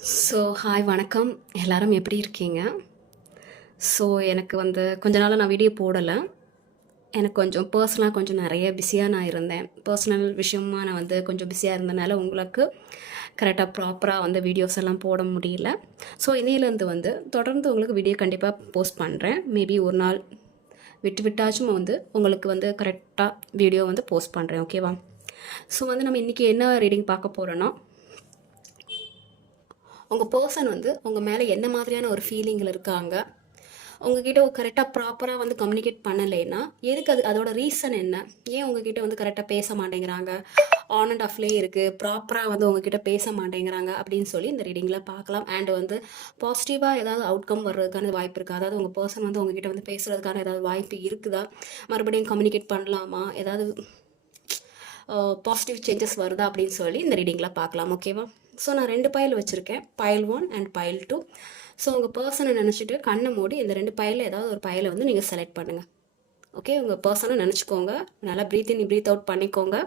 Hi வணக்கம். எல்லாரும் எப்படி இருக்கீங்க? எனக்கு கொஞ்ச நாளா நான் வீடியோ போடல. எனக்கு கொஞ்சம் பர்சனலா கொஞ்சம் நெறைய பிஸியா நான் இருந்தேன். பர்சனல் விஷயமா நான் கொஞ்சம் பிஸியா இருந்தனால, உங்களுக்கு கரெக்ட்டா ப்ராப்பரா வீடியோஸ் எல்லாம் போட முடியல. இன்னையிலேருந்து தொடர்ந்து உங்களுக்கு வீடியோ கண்டிப்பா போஸ்ட் பண்றேன். மேபி ஒரு நாள் விட்டு விட்டாச்சும் உங்களுக்கு கரெக்ட்டா வீடியோ போஸ்ட் பண்றேன். ஓகேவா? நம்ம இன்னைக்கு என்ன ரீடிங் பார்க்க போறோம்னா, உங்கள் பர்சன் உங்கள் மேலே என்ன மாதிரியான ஒரு ஃபீலிங்கில் இருக்காங்க, உங்ககிட்ட கரெக்டாக ப்ராப்பராக கம்யூனிகேட் பண்ணலைன்னா எதுக்கு, அதோட ரீசன் என்ன, ஏன் உங்ககிட்ட கரெக்டாக பேச மாட்டேங்கிறாங்க, ஆன் அண்ட் ஆஃப்லேயே இருக்குது, ப்ராப்பராக உங்ககிட்ட பேச மாட்டேங்கிறாங்க அப்படின்னு சொல்லி இந்த ரீடிங்கில் பார்க்கலாம். அண்ட் பாசிட்டிவாக ஏதாவது அவுட்கம் வர்றதுக்கான வாய்ப்பு இருக்குது. அதாவது உங்கள் பர்சன் உங்ககிட்ட பேசுகிறதுக்கான ஏதாவது வாய்ப்பு இருக்குதா, மறுபடியும் கம்யூனிகேட் பண்ணலாமா, ஏதாவது பாசிட்டிவ் சேஞ்சஸ் வருதா அப்படின்னு சொல்லி இந்த ரீடிங்கில் பார்க்கலாம். ஓகேவா? நான் 2 பைல் வச்சுருக்கேன், பைல் 1 அண்ட் பைல் 2. உங்கள் பர்சனை நினச்சிட்டு கண்ணை மூடி இந்த 2 பைலில் ஏதாவது ஒரு பைலை நீங்கள் செலக்ட் பண்ணுங்கள். ஓகே, உங்கள் பர்சனை நினச்சிக்கோங்க, நல்லா ப்ரீத் இன் ப்ரீத் அவுட் பண்ணிக்கோங்க.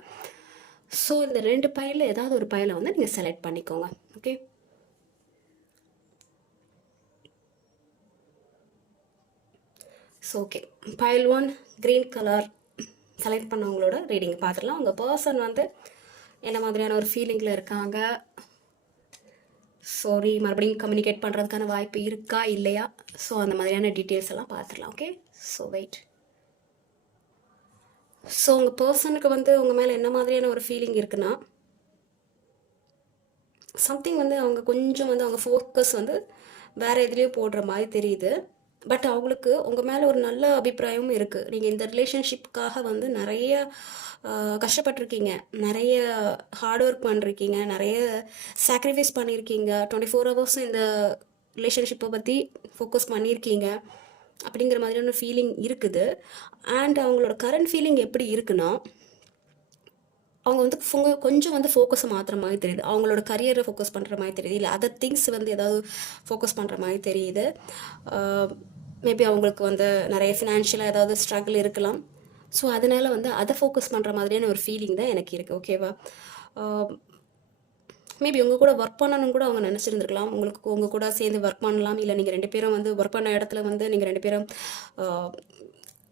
இந்த 2 பைலில் ஏதாவது ஒரு பைலை நீங்கள் செலக்ட் பண்ணிக்கோங்க. Okay, okay, file 1 green colour select பண்ணவங்களோட ரீடிங் பார்த்துடலாம். உங்கள் பர்சன் என்ன மாதிரியான ஒரு ஃபீலிங்கில் இருக்காங்க, சாரி மறுபடியும் கம்யூனிகேட் பண்ணுறதுக்கான வாய்ப்பு இருக்கா இல்லையா, அந்த மாதிரியான டீட்டெயில்ஸ் எல்லாம் பார்த்துடலாம். Okay, wait. உங்கள் பர்சனுக்கு உங்கள் மேலே என்ன மாதிரியான ஒரு ஃபீலிங் இருக்குன்னா, சம்திங் அவங்க கொஞ்சம் அவங்க ஃபோக்கஸ் வேறு எதுலேயோ போடுற மாதிரி தெரியுது. பட் அவங்களுக்கு உங்கள் மேலே ஒரு நல்ல அபிப்பிராயமும் இருக்குது. நீங்கள் இந்த ரிலேஷன்ஷிப்புக்காக நிறைய கஷ்டப்பட்டிருக்கீங்க, நிறைய ஹார்ட் ஒர்க் பண்ணிருக்கீங்க, நிறைய சாக்ரிஃபைஸ் பண்ணியிருக்கீங்க, 24 ஹவர்ஸும் இந்த ரிலேஷன்ஷிப்பை பற்றி ஃபோக்கஸ் பண்ணியிருக்கீங்க அப்படிங்கிற மாதிரியான ஃபீலிங் இருக்குது. அண்ட் அவங்களோட கரண்ட் ஃபீலிங் எப்படி இருக்குன்னா, அவங்க கொஞ்சம் ஃபோக்கஸை மாற்றுற மாதிரி தெரியுது, அவங்களோட கரியரை ஃபோக்கஸ் பண்ணுற மாதிரி தெரியுது, இல்லை அதர் திங்ஸ் ஏதாவது ஃபோக்கஸ் பண்ணுற மாதிரி தெரியுது. மேபி அவங்களுக்கு நிறைய ஃபினான்ஷியலாக ஏதாவது ஸ்ட்ரகிள் இருக்கலாம். அதனால் அதை ஃபோக்கஸ் பண்ணுற மாதிரியான ஒரு ஃபீலிங் தான் எனக்கு இருக்குது. ஓகேவா? மேபி உங்கள் கூட ஒர்க் பண்ணணும்னு கூட அவங்க நினச்சிருந்துருக்கலாம், உங்கள் கூட சேர்ந்து ஒர்க் பண்ணலாம், இல்லை நீங்கள் 2 பேரும் ஒர்க் பண்ண இடத்துல நீங்கள் 2 பேரும்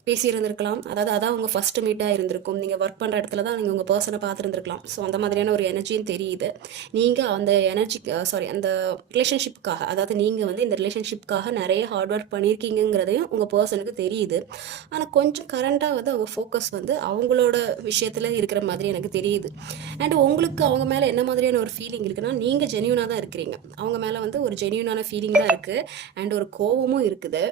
பேசியிருந்திருக்கலாம். அதாவது அதான் உங்கள் ஃபஸ்ட்டு மீட்டாக இருந்திருக்கும், நீங்கள் ஒர்க் பண்ணுற இடத்துல தான் நீங்கள் உங்கள் பர்சனை பார்த்துருந்துருக்கலாம். அந்த மாதிரியான ஒரு எனர்ஜியும் தெரியுது. நீங்கள் அந்த அந்த ரிலேஷன்ஷிப்புக்காக, அதாவது நீங்கள் இந்த ரிலேஷன்ஷிப்புக்காக நிறைய ஹார்ட் ஒர்க் பண்ணியிருக்கீங்கிறதையும் உங்கள் பர்சனுக்கு தெரியுது. ஆனால் கொஞ்சம் கரண்ட்டாக அவங்க ஃபோக்கஸ் அவங்களோட விஷயத்தில் இருக்கிற மாதிரி எனக்கு தெரியுது. அண்ட் உங்களுக்கு அவங்க மேலே என்ன மாதிரியான ஒரு ஃபீலிங் இருக்குன்னா, நீங்கள் ஜென்யூனாக தான் இருக்கிறீங்க, அவங்க மேலே ஒரு ஜென்யூனான ஃபீலிங் தான் இருக்குது. அண்ட் ஒரு கோவமும் இருக்குது.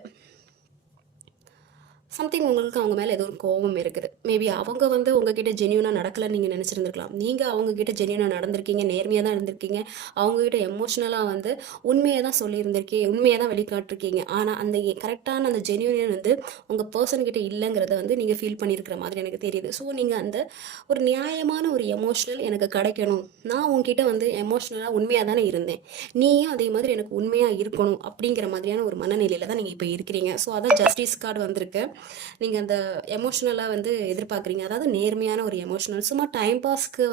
சம்திங் உங்களுக்கு அவங்க மேலே ஏதோ ஒரு கோபம் இருக்குது. மேபி அவங்க உங்ககிட்ட ஜென்யூனாக நடக்கலைன்னு நீங்கள் நினச்சிருந்துருக்கலாம். நீங்கள் அவங்கக்கிட்ட ஜென்யூனாக நடந்திருக்கீங்க, நேர்மையாக தான் இருந்திருக்கீங்க, அவங்கக்கிட்ட எமோஷ்னலாக உண்மையை தான் சொல்லியிருந்திருக்கீங்க, உண்மையை தான் வெளிக்காட்டிருக்கீங்க. ஆனால் அந்த கரெக்டான அந்த ஜென்யூன் உங்கள் பர்சன்கிட்ட இல்லைங்கிறத நீங்கள் ஃபீல் பண்ணியிருக்கிற மாதிரி எனக்கு தெரியுது. நீங்கள் அந்த ஒரு நியாயமான ஒரு எமோஷ்னல் எனக்கு கிடைக்கணும், நான் உங்ககிட்ட எமோஷ்னலாக உண்மையாக தானே இருந்தேன், நீயும் அதே மாதிரி எனக்கு உண்மையாக இருக்கணும் அப்படிங்கிற மாதிரியான ஒரு மனநிலையில் தான் நீங்கள் இப்போ இருக்கிறீங்க. அதான் ஜஸ்டிஸ் கார்டு வந்திருக்கு. நீங்கள் அந்த எமோஷ்னலாக எதிர்பார்க்குறீங்க, அதாவது நேர்மையான ஒரு எமோஷ்னல், சும்மா டைம் பாஸ்க்கு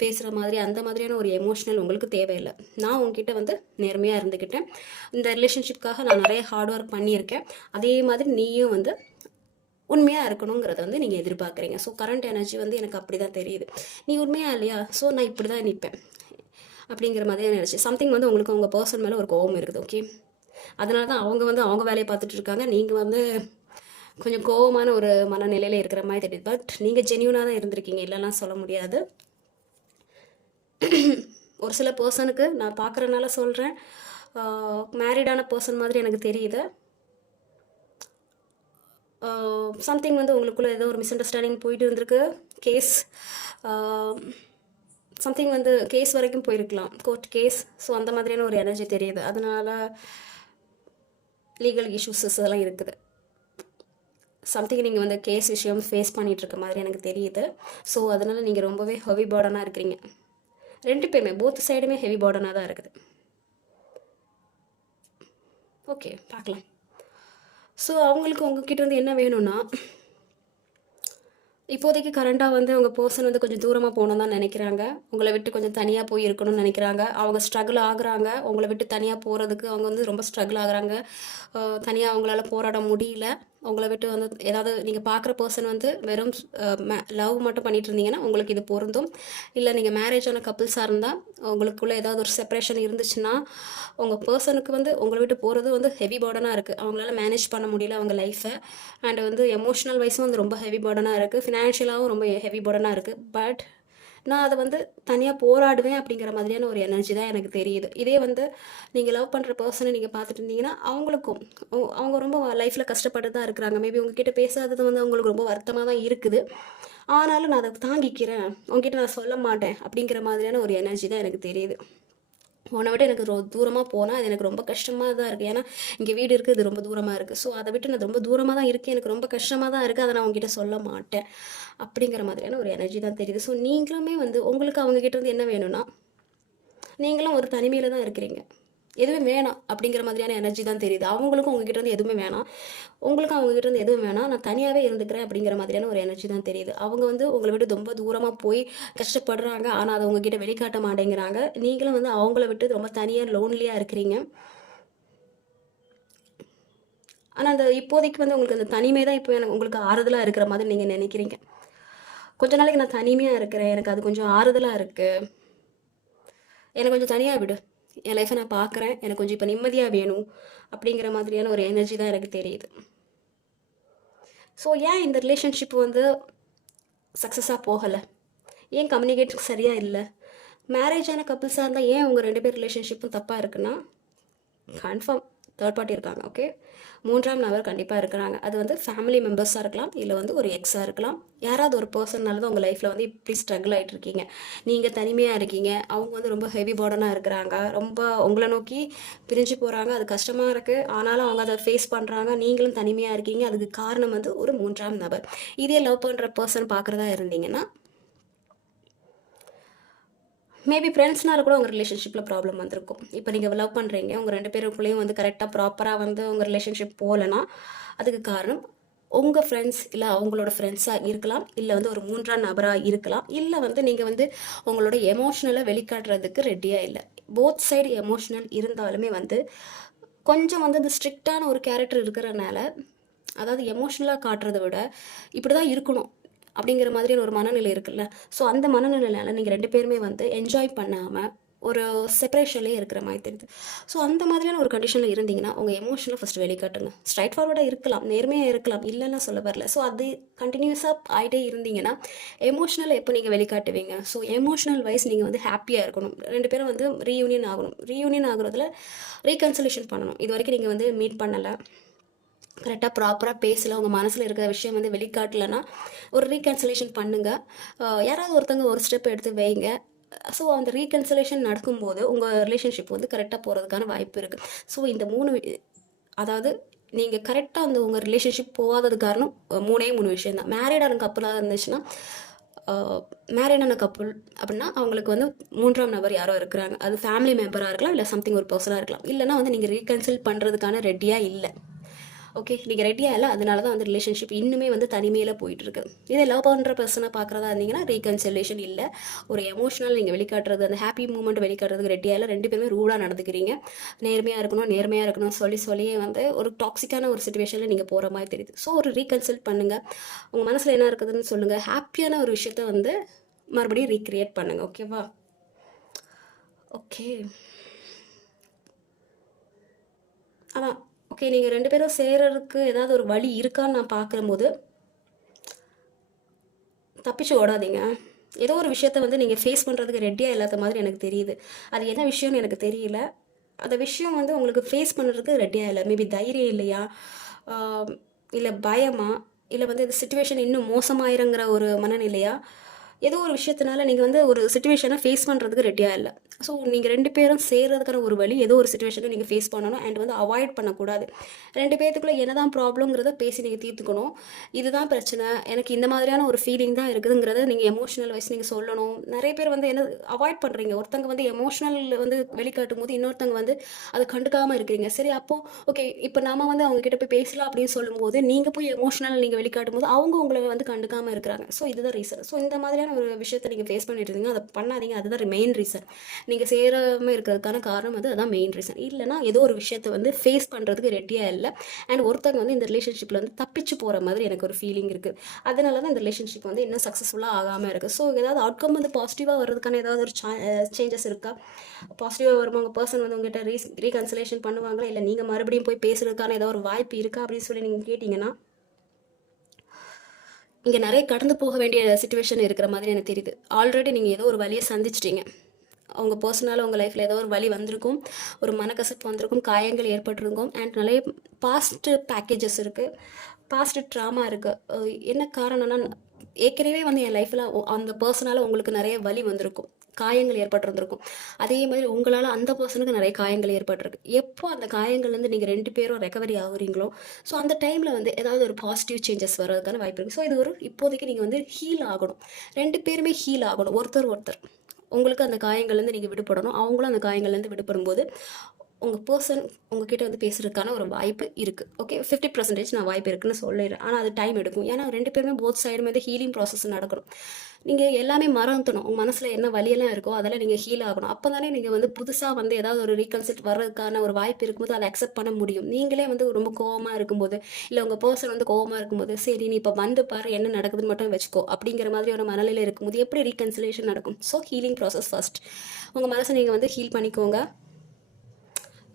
பேசுகிற மாதிரி அந்த மாதிரியான ஒரு எமோஷ்னல் உங்களுக்கு தேவையில்லை. நான் உங்ககிட்ட நேர்மையாக இருந்துக்கிட்டேன், இந்த ரிலேஷன்ஷிப்காக நான் நிறைய ஹார்ட் ஒர்க் பண்ணியிருக்கேன், அதே மாதிரி நீயும் உண்மையாக இருக்கணுங்கிறத நீங்கள் எதிர்பார்க்குறீங்க. கரண்ட் எனர்ஜி எனக்கு அப்படி தான் தெரியுது. நீ உண்மையாக இல்லையா, நான் இப்படி தான் நிற்பேன் அப்படிங்கிற மாதிரியான எனர்ஜி. சம்திங் உங்களுக்கு உங்கள் பர்சன் மேலே ஒரு கோவம் இருக்குது. ஓகே, அதனால தான் அவங்க அவங்க வேலையை பார்த்துட்டு இருக்காங்க, நீங்கள் கொஞ்சம் கோவமான ஒரு மனநிலையில் இருக்கிற மாதிரி தெரியுது. பட் நீங்கள் ஜென்யூனாக தான் இருந்திருக்கீங்க, இல்லைலாம் சொல்ல முடியாது. ஒரு சில பர்சனுக்கு நான் பார்க்குறனால சொல்கிறேன், மேரிடான பர்சன் மாதிரி எனக்கு தெரியுது. சம்திங் உங்களுக்குள்ளே ஏதோ ஒரு மிஸ் அண்டர்ஸ்டாண்டிங் போயிட்டு இருந்திருக்கு. கேஸ் சம்திங் கேஸ் வரைக்கும் போயிருக்கலாம், கோர்ட் கேஸ். அந்த மாதிரியான ஒரு எனர்ஜி தெரியுது. அதனால் லீகல் இஷ்யூஸஸ் எல்லாம் இருக்குது. சம்திங் நீங்கள் கேஸ் விஷயம் ஃபேஸ் பண்ணிகிட்ருக்க மாதிரி எனக்கு தெரியுது. அதனால் நீங்கள் ரொம்பவே ஹெவி பேர்டனாக இருக்கிறீங்க. 2 பேருமே, போத் சைடுமே ஹெவி பேர்டனாக தான் இருக்குது. ஓகே, பார்க்கலாம். அவங்களுக்கு உங்ககிட்ட என்ன வேணும்னா, இப்போதைக்கு கரண்டாக வந்து உங்கள் பர்சன் வந்து கொஞ்சம் தூரமாக போகணும் தான் நினைக்கிறாங்க. உங்களை விட்டு கொஞ்சம் தனியாக போய் இருக்கணும்னு நினைக்கிறாங்க. அவங்க ஸ்ட்ரகிள் ஆகுறாங்க. உங்களை விட்டு தனியாக போகிறதுக்கு அவங்க வந்து ரொம்ப ஸ்ட்ரகிள் ஆகுறாங்க. தனியாக அவங்களால போராட முடியல. உங்களை விட்டு வந்து ஏதாவது நீங்கள் பார்க்குற பர்சன் வந்து வெறும் லவ் மட்டும் பண்ணிட்டு இருந்தீங்கன்னா உங்களுக்கு இது பொருந்தும். இல்லை நீங்கள் மேரேஜ் ஆன கப்புள்ஸாக இருந்தால் உங்களுக்குள்ளே ஏதாவது ஒரு செப்பரேஷன் இருந்துச்சுன்னா உங்கள் பர்சனுக்கு வந்து உங்களை விட்டு போகிறது வந்து ஹெவி பர்டனாக இருக்குது. அவங்களால மேனேஜ் பண்ண முடியல அவங்க லைஃப்பை. அண்ட் வந்து எமோஷ்னல் வைஸும் வந்து ரொம்ப ஹெவி பர்டனாக இருக்குது. ஃபினான்ஷியலாகவும் ரொம்ப ஹெவி பர்டனாக இருக்குது. பட் நான் அதை வந்து தனியாக போராடுவேன் அப்படிங்கிற மாதிரியான ஒரு எனர்ஜி தான் எனக்கு தெரியுது. இதே வந்து நீங்கள் லவ் பண்ணுற பர்சனை நீங்கள் பார்த்துட்டு இருந்தீங்கன்னா அவங்களுக்கும் அவங்க ரொம்ப லைஃப்பில் கஷ்டப்பட்டு தான் இருக்கிறாங்க. மேபி உங்ககிட்ட பேசாதது வந்து அவங்களுக்கு ரொம்ப வருத்தமாக தான் இருக்குது. ஆனாலும் நான் அதை தாங்கிக்கிறேன், உங்ககிட்ட நான் சொல்ல மாட்டேன் அப்படிங்கிற மாதிரியான ஒரு எனர்ஜி தான் எனக்கு தெரியுது. உன்னை விட எனக்கு தூரமாக போனால் அது எனக்கு ரொம்ப கஷ்டமாக தான் இருக்குது. ஏன்னா இங்கே வீடு இருக்குது, இது ரொம்ப தூரமாக இருக்குது. ஸோ அதை விட்டு நான் ரொம்ப தூரமாக தான் இருக்கேன், எனக்கு ரொம்ப கஷ்டமாக தான் இருக்குது, அதை நான் உங்ககிட்ட சொல்ல மாட்டேன் அப்படிங்கிற மாதிரியான ஒரு எனர்ஜி தான் தெரியுது. ஸோ நீங்களுமே வந்து உங்களுக்கு அவங்ககிட்ட இருந்து என்ன வேணும்னா, நீங்களும் ஒரு தனிமையில் தான் இருக்கிறீங்க, எதுவும் வேணாம் அப்படிங்கிற மாதிரியான எனர்ஜி தான் தெரியுது. அவங்களுக்கும் உங்ககிட்ட இருந்து எதுவுமே வேணாம், உங்களுக்கும் அவங்ககிட்ட இருந்து எதுவும் வேணாம், நான் தனியாகவே இருந்துக்கிறேன் அப்படிங்கிற மாதிரியான ஒரு எனர்ஜி தான் தெரியுது. அவங்க வந்து உங்களை விட்டு ரொம்ப தூரமாக போய் கஷ்டப்படுறாங்க, ஆனால் அதை உங்ககிட்ட வெளிக்காட்ட மாட்டேங்கிறாங்க. நீங்களும் வந்து அவங்கள விட்டு ரொம்ப தனியாக லோன்லியாக இருக்கிறீங்க. ஆனால் அந்த இப்போதைக்கு வந்து உங்களுக்கு அந்த தனிமை தான் இப்போ எனக்கு உங்களுக்கு ஆறுதலாக இருக்கிற மாதிரி நீங்கள் நினைக்கிறீங்க. கொஞ்ச நாளைக்கு நான் தனிமையாக இருக்கிறேன், எனக்கு அது கொஞ்சம் ஆறுதலாக இருக்குது, எனக்கு கொஞ்சம் தனியாக விடு, என் லைஃப்பை நான் பார்க்குறேன், எனக்கு கொஞ்சம் இப்போ நிம்மதியாக வேணும் அப்படிங்கிற மாதிரியான ஒரு எனர்ஜி தான் எனக்கு தெரியுது. ஸோ ஏன் இந்த ரிலேஷன்ஷிப் வந்து சக்ஸஸாக போகலை, ஏன் கம்யூனிகேட் சரியாக இல்லை? மேரேஜ் ஆன கப்புள்ஸாக இருந்தால் ஏன் உங்கள் 2 பேர் ரிலேஷன்ஷிப்பும் தப்பாக இருக்குன்னா கன்ஃபார்ம் தேர்ட் பார்ட்டி இருக்காங்க. ஓகே, மூன்றாம் நபர் கண்டிப்பாக இருக்கிறாங்க. அது வந்து ஃபேமிலி மெம்பர்ஸாக இருக்கலாம், இல்லை வந்து ஒரு எக்ஸாக இருக்கலாம். யாராவது ஒரு பர்சன்னால தான் உங்கள் லைஃப்பில் வந்து இப்படி ஸ்ட்ரகிள் ஆகிட்டு இருக்கீங்க, நீங்கள் தனிமையாக இருக்கீங்க, அவங்க வந்து ரொம்ப ஹெவி பர்டனாக இருக்கிறாங்க, ரொம்ப உங்களை நோக்கி பிரிஞ்சு போகிறாங்க, அது கஷ்டமாக இருக்குது. ஆனாலும் அவங்க அதை ஃபேஸ் பண்ணுறாங்க, நீங்களும் தனிமையாக இருக்கீங்க. அதுக்கு காரணம் வந்து ஒரு மூன்றாம் நபர். இதே லவ் பண்ணுற பர்சன் பார்க்குறதா இருந்தீங்கன்னா மேபி ஃப்ரெண்ட்ஸ்னால கூட உங்கள் ரிலேஷன்ஷிப்பில் ப்ராப்ளம் வந்திருக்கும். இப்போ நீங்கள் லவ் பண்ணுறீங்க, உங்கள் 2 பேருக்குள்ளேயும் வந்து கரெக்டாக ப்ராப்பராக வந்து உங்கள் ரிலேஷன்ஷிப் போகலன்னா அதுக்கு காரணம் உங்கள் ஃப்ரெண்ட்ஸ், இல்லை அவங்களோட ஃப்ரெண்ட்ஸாக இருக்கலாம், இல்லை வந்து ஒரு மூன்றாம் நபராக இருக்கலாம், இல்லை வந்து நீங்கள் வந்து உங்களோட எமோஷ்னலை வெளிக்காட்டுறதுக்கு ரெடியாக இல்லை. போத் சைடு எமோஷ்னல் இருந்தாலுமே வந்து கொஞ்சம் வந்து இந்த ஸ்ட்ரிக்டான ஒரு கேரக்டர் இருக்கிறனால, அதாவது எமோஷ்னலாக காட்டுறதை விட இப்படி தான் இருக்கணும் அப்படிங்கிற மாதிரியான ஒரு மனநிலை இருக்குல்ல. ஸோ அந்த மனநிலையால் நீங்கள் 2 பேருமே வந்து என்ஜாய் பண்ணாமல் ஒரு செப்பரேஷன்லேயே இருக்கிற மாதிரி தெரியுது. ஸோ அந்த மாதிரியான ஒரு கண்டிஷனில் இருந்தீங்கன்னா உங்கள் எமோஷனலை ஃபஸ்ட்டு வெளிக்காட்டுங்க. ஸ்ட்ரைட் ஃபார்வர்டாக இருக்கலாம், நேர்மையாக இருக்கலாம், இல்லைன்னா சொல்ல வரல. ஸோ அது கண்டினியூஸாக ஆகிட்டே இருந்தீங்கன்னா எமோஷ்னல் எப்போ நீங்கள் வெளிக்காட்டுவீங்க? ஸோ எமோஷ்னல் வைஸ் நீங்கள் வந்து ஹாப்பியாக இருக்கணும். 2 பேரும் வந்து ரீயூனியன் ஆகணும். ரீயூனியன் ஆகுறதுல ரீகன்சிலேஷன் பண்ணணும். இது வரைக்கும் நீங்கள் வந்து மீட் பண்ணலை, கரெக்டாக ப்ராப்பராக பேசலை, உங்கள் மனசில் இருக்கிற விஷயம் வந்து வெளிக்காட்டலைன்னா ஒரு ரீகன்சிலேஷன் பண்ணுங்கள். யாராவது ஒருத்தவங்க ஒரு ஸ்டெப் எடுத்து வைங்க. ஸோ அந்த ரீகன்சிலேஷன் நடக்கும்போது உங்கள் ரிலேஷன்ஷிப் வந்து கரெக்டாக போகிறதுக்கான வாய்ப்பு இருக்குது. ஸோ இந்த 3 அதாவது நீங்கள் கரெக்டாக அந்த உங்கள் ரிலேஷன்ஷிப் போகாதது காரணம் 3 விஷயம் தான். மேரீடான கப்புளாக இருந்துச்சுன்னா, மேரீடான கப்புள் அப்படின்னா அவங்களுக்கு வந்து மூன்றாம் நபர் யாரோ இருக்கிறாங்க. அது ஃபேமிலி மெம்பராக இருக்கலாம், இல்லை சம்திங் ஒரு பர்சனாக இருக்கலாம். இல்லைனா வந்து நீங்கள் ரீகன்சில் பண்ணுறதுக்கான ரெடியாக இல்லை. ஓகே, நீங்கள் ரெடியாக இல்லை, அதனால தான் வந்து ரிலேஷன்ஷிப் இன்னுமே வந்து தனிமையில் போயிட்டுருக்கு. இதே லவ் பண்ணுற பர்சனை பார்க்குறதா இருந்தீங்கன்னா ரீகன்சிலேஷன் இல்லை, ஒரு எமோஷனல் நீங்கள் வெளிக்காட்டுறது, அந்த ஹாப்பி மூமெண்ட் வெளிக்காட்டுறதுக்கு ரெடியாக இல்லை. 2 பேருமே ரூடாக நடந்துக்கிறீங்க. நேர்மையாக இருக்கணும் சொல்லியே வந்து ஒரு டாக்ஸிக்கான ஒரு சுச்சுவேஷனில் நீங்கள் போகிற மாதிரி தெரியுது. ஸோ ஒரு ரீகன்சில் பண்ணுங்கள், உங்கள் மனசில் என்ன இருக்குதுன்னு சொல்லுங்கள், ஹாப்பியான ஒரு விஷயத்த வந்து மறுபடியும் ரீக்ரியேட் பண்ணுங்கள். ஓகேவா? ஓகே, அதான். ஓகே, நீங்கள் 2 பேரும் சேர்றதுக்கு ஏதாவது ஒரு வழி இருக்கான்னு நான் பார்க்கும்போது தப்பிச்சு ஓடாதீங்க. ஏதோ ஒரு விஷயத்த வந்து நீங்கள் ஃபேஸ் பண்ணுறதுக்கு ரெடியாக இல்லாத மாதிரி எனக்கு தெரியுது. அது என்ன விஷயம்னு எனக்கு தெரியல. அந்த விஷயம் வந்து உங்களுக்கு ஃபேஸ் பண்ணுறதுக்கு ரெடியாக இல்லை. மேபி தைரியம் இல்லையா, இல்லை பயமா, இல்லை வந்து இந்த சுச்சுவேஷன் இன்னும் மோசமாயிருங்கிற ஒரு மனநிலையா, ஏதோ ஒரு விஷயத்தினால நீங்கள் வந்து ஒரு சுச்சுவேஷனை ஃபேஸ் பண்ணுறதுக்கு ரெடியாக இல்லை. ஸோ நீங்கள் 2 பேரும் சேர்றதுக்கான ஒரு வழி ஏதோ ஒரு சுச்சுவேஷனை நீங்கள் ஃபேஸ் பண்ணணும் அண்ட் வந்து அவாய்ட் பண்ணக்கூடாது. 2 பேர்த்துக்குள்ளே என்னதான் ப்ராப்ளம்ங்கிறத பேசி நீங்கள் தீர்த்துக்கணும். இதுதான் பிரச்சனை, எனக்கு இந்த மாதிரியான ஒரு ஃபீலிங் தான் இருக்குதுங்கிறத நீங்கள் எமோஷனல் வைஸ் நீங்கள் சொல்லணும். நிறைய பேர் வந்து என்ன அவாய்ட் பண்ணுறீங்க, ஒருத்தங்க வந்து எமோஷனல் வந்து வெளிக்காட்டும் போது இன்னொருத்தங்க வந்து அதை கண்டுக்காமல் இருக்கிறீங்க. சரி, அப்போது ஓகே, இப்போ நாம வந்து அவங்க கிட்ட போய் பேசலாம் அப்படின்னு சொல்லும்போது நீங்கள் போய் எமோஷனல் நீங்கள் வெளிக்காட்டும் போது அவங்க உங்களை வந்து கண்டுக்காமல் இருக்கிறாங்க. ஸோ இதுதான் ரீசன். ஸோ இந்த மாதிரியான ஒரு விஷயத்தை நீங்கள் ஃபேஸ் பண்ணிட்டு இருந்தீங்க, அதை பண்ணாதீங்க. அதுதான் மெயின் ரீசன். நீங்கள் சேராமல் இருக்கிறதுக்கான காரணம் வந்து அதான் மெயின் ரீசன். இல்லைனா ஏதோ ஒரு விஷயத்தை வந்து ஃபேஸ் பண்ணுறதுக்கு ரெடியாக இல்லை. அண்ட் ஒருத்தங்க வந்து இந்த ரிலேஷன்ஷிப்பில் வந்து தப்பிச்சு போகிற மாதிரி எனக்கு ஒரு ஃபீலிங் இருக்குது. அதனால தான் இந்த ரிலேஷன்ஷிப் வந்து இன்னும் சக்ஸஸ்ஃபுல்லாக ஆகாமல் இருக்குது. ஸோ ஏதாவது அவுட்கம் வந்து பாசிட்டிவாக வர்றதுக்கான ஏதாவது ஒரு சேஞ்சஸ் இருக்கா? பாசிட்டிவாக வருமா? உங்கள் பர்சன் வந்து உங்கள்கிட்ட ரீகன்சிலேஷன் பண்ணுவாங்களா, இல்லை நீங்கள் மறுபடியும் போய் பேசுறதுக்கான ஏதாவது ஒரு வாய்ப்பு இருக்கா அப்படின்னு சொல்லி நீங்கள் கேட்டிங்கன்னா, இங்கே நிறைய கடந்து போக வேண்டிய சுச்சுவேஷன் இருக்கிற மாதிரி எனக்கு தெரியுது. ஆல்ரெடி நீங்கள் ஏதோ ஒரு வழியை சந்திச்சிட்டிங்க. அவங்க பர்சனலாக உங்கள் லைஃப்பில் ஏதோ ஒரு வழி வந்திருக்கும், ஒரு மனக்கசப்பு வந்திருக்கும், காயங்கள் ஏற்பட்டிருக்கும். அண்ட் நிறைய பாஸ்ட்டு பேக்கேஜஸ் இருக்குது, பாஸ்ட்டு ட்ராமா இருக்குது. என்ன காரணம்னா, ஏற்கனவே வந்து என் லைஃப்பில் அந்த பர்சனால் உங்களுக்கு நிறைய வலி வந்திருக்கும், காயங்கள் ஏற்பட்டிருந்திருக்கும். அதே மாதிரி உங்களால் அந்த பர்சனுக்கு நிறைய காயங்கள் ஏற்பட்டிருக்கு. எப்போ அந்த காயங்கள்லேருந்து நீங்கள் 2 பேரும் ரெக்கவரி ஆகுறீங்களோ, ஸோ அந்த டைமில் வந்து ஏதாவது ஒரு பாசிட்டிவ் சேஞ்சஸ் வர்றதுக்கான வாய்ப்பு இருக்குது. ஸோ இது ஒரு இப்போதைக்கு நீங்கள் வந்து ஹீல் ஆகணும், 2 பேருமே ஹீல் ஆகணும், ஒருத்தர். உங்களுக்கு அந்த காயங்கள்லேருந்து நீங்கள் விடுபடணும், அவங்களும் அந்த காயங்கள்லேருந்து விடுபடும்போது உங்கள் பர்சன் உங்ககிட்ட வந்து பேசுறதுக்கான ஒரு வாய்ப்பு இருக்குது. ஓகே, 50% நான் வாய்ப்பு இருக்குன்னு சொல்லிடுறேன். ஆனால் அது டைம் எடுக்கும். ஏன்னா 2 பேருமே போத் சைடு வந்து ஹீலிங் ப்ராசஸ் நடக்கணும். நீங்கள் எல்லாமே மறந்துடணும். உங்கள் மனசில் என்ன வலியெல்லாம் இருக்கோ அதெல்லாம் நீங்கள் ஹீல் ஆகணும். அப்போ தானே நீங்கள் வந்து புதுசாக வந்து ஏதாவது ஒரு ரீகன்சிட் வர்றதுக்கான ஒரு வாய்ப்பு இருக்கும்போது அதை அக்செப்ட் பண்ண முடியும். நீங்களே வந்து ரொம்ப கோவமாக இருக்கும்போது, இல்லை உங்கள் பர்சன் வந்து கோவமாக இருக்கும்போது, சரி நீ இப்போ வந்து பாரு என்ன நடக்குதுன்னு மட்டும் வச்சுக்கோ அப்படிங்கிற மாதிரி ஒரு மனநிலையில் இருக்கும்போது எப்படி ரீகன்சிலேஷன் நடக்கும்? So healing process first. உங்கள் மனசை நீங்கள் வந்து ஹீல் பண்ணிக்கோங்க.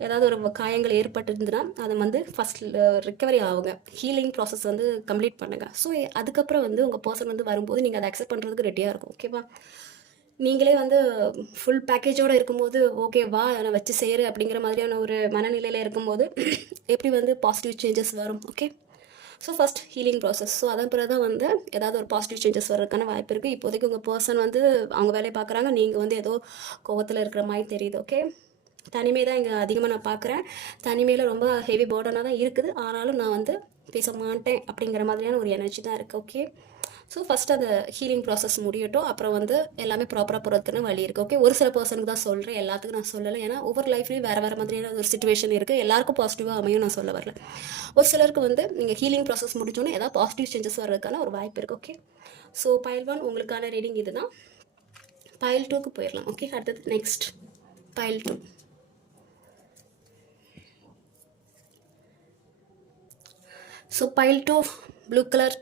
ஏதாவது ஒரு காயங்கள் ஏற்பட்டிருந்துன்னா அதை வந்து ஃபஸ்ட் ரிக்கவரி ஆகுங்க. ஹீலிங் ப்ராசஸ் வந்து கம்ப்ளீட் பண்ணுங்கள். ஸோ அதுக்கப்புறம் வந்து உங்கள் பர்சன் வந்து வரும்போது நீங்கள் அதை அக்செப்ட் பண்ணுறதுக்கு ரெடியாக இருக்கும். ஓகேவா? நீங்களே வந்து ஃபுல் பேக்கேஜோடு இருக்கும்போது ஓகே வா நான் வச்சு செய்கிறேன் அப்படிங்கிற மாதிரியான ஒரு மனநிலையில் இருக்கும்போது எப்படி வந்து பாசிட்டிவ் சேஞ்சஸ் வரும்? Okay, so first healing process. So அதன் பிறகு தான் வந்து ஏதாவது ஒரு பாசிட்டிவ் சேஞ்சஸ் வர்றதுக்கான வாய்ப்பு இருக்குது. இப்போதைக்கு உங்கள் பர்சன் வந்து அவங்க வேலையை பார்க்குறாங்க, நீங்கள் வந்து ஏதோ கோவத்தில் இருக்கிற மாதிரி தெரியுது. ஓகே, தனிமை தான் இங்கே அதிகமாக நான் பார்க்குறேன். தனிமையில் ரொம்ப ஹெவி பேர்டனாக தான் இருக்குது. ஆனாலும் நான் வந்து பேச மாட்டேன் அப்படிங்கிற மாதிரியான ஒரு எனர்ஜி தான் இருக்குது. ஓகே, ஸோ ஃபஸ்ட் அந்த ஹீலிங் ப்ராசஸ் முடியட்டும். அப்புறம் வந்து எல்லாமே ப்ராப்பராக போகிறதுக்குன்னு வழி இருக்குது. ஓகே, ஒரு சில பர்சனுக்கு தான் சொல்கிறேன், எல்லாத்துக்கும் நான் சொல்லலை. ஏன்னா ஒவ்வொரு லைஃப்லேயும் வேறு மாதிரியான ஒரு சுச்சுவேஷன் இருக்குது. எல்லாருக்கும் பாசிட்டிவாக அமையும் நான் சொல்ல வரல. ஒரு சிலருக்கு வந்து நீங்கள் ஹீலிங் ப்ராசஸ் முடிச்சோன்னே ஏதாவது பாசிட்டிவ் சேஞ்சஸ் வர்றதுக்கான ஒரு வாய்ப்பு இருக்குது. ஓகே, ஸோ பைல் 1 உங்களுக்கான ரீடிங் இது தான். பைல் 2க்கு போயிடலாம். ஓகே, அடுத்தது next file 2. So file 2 blue colour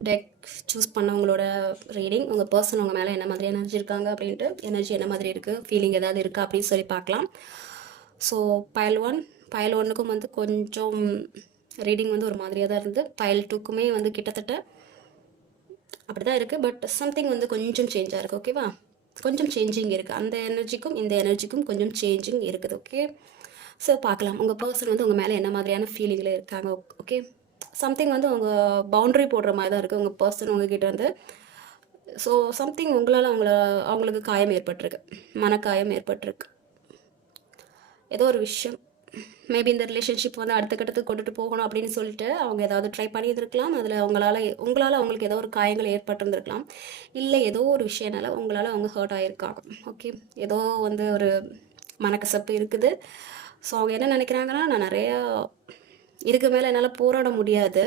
deck choose பண்ணவங்களோட ரீடிங். உங்கள் பர்சன் உங்கள் மேலே என்ன மாதிரி எனர்ஜி இருக்காங்க அப்படின்ட்டு, எனர்ஜி என்ன மாதிரி இருக்குது, ஃபீலிங் ஏதாவது இருக்கா அப்படின்னு சொல்லி பார்க்கலாம். ஸோ பைல் 1க்கும் வந்து கொஞ்சம் ரீடிங் வந்து ஒரு மாதிரியாக தான் இருந்து, பைல் 2க்குமே வந்து கிட்டத்தட்ட அப்படி தான் இருக்குது. பட் சம்திங் வந்து கொஞ்சம் சேஞ்சாக இருக்குது. ஓகேவா? கொஞ்சம் சேஞ்சிங் இருக்குது. அந்த எனர்ஜிக்கும் இந்த எனர்ஜிக்கும் கொஞ்சம் சேஞ்சிங் இருக்குது. ஓகே, ஸோ பார்க்கலாம் உங்கள் பர்சன் வந்து உங்கள் மேலே என்ன மாதிரியான ஃபீலிங்கில் இருக்காங்க. ஓகே, சம்திங் வந்து உங்கள் பவுண்ட்ரி போடுற மாதிரி தான் இருக்குது உங்கள் பர்சன் உங்ககிட்ட வந்து. ஸோ சம்திங் உங்களால் அவங்களுக்கு காயம் ஏற்பட்டிருக்கு, மனக்காயம் ஏற்பட்டிருக்கு. ஏதோ ஒரு விஷயம் மேபி இந்த ரிலேஷன்ஷிப் வந்து அடுத்த கட்டத்துக்கு கொண்டுட்டு போகணும் அப்படின்னு சொல்லிட்டு அவங்க ஏதாவது ட்ரை பண்ணியிருந்துருக்கலாம். அதில் உங்களால் அவங்களுக்கு ஏதோ ஒரு காயங்கள் ஏற்பட்டிருந்துருக்கலாம். இல்லை ஏதோ ஒரு விஷயனால உங்களால் அவங்க ஹர்ட் ஆகிருக்காங்க. ஓகே, ஏதோ வந்து ஒரு மனக்கசப்பு இருக்குது. ஸோ அவங்க என்ன நினைக்கிறாங்கன்னா, நான் நிறையா இதுக்கு மேலே என்னால் போராட முடியாது,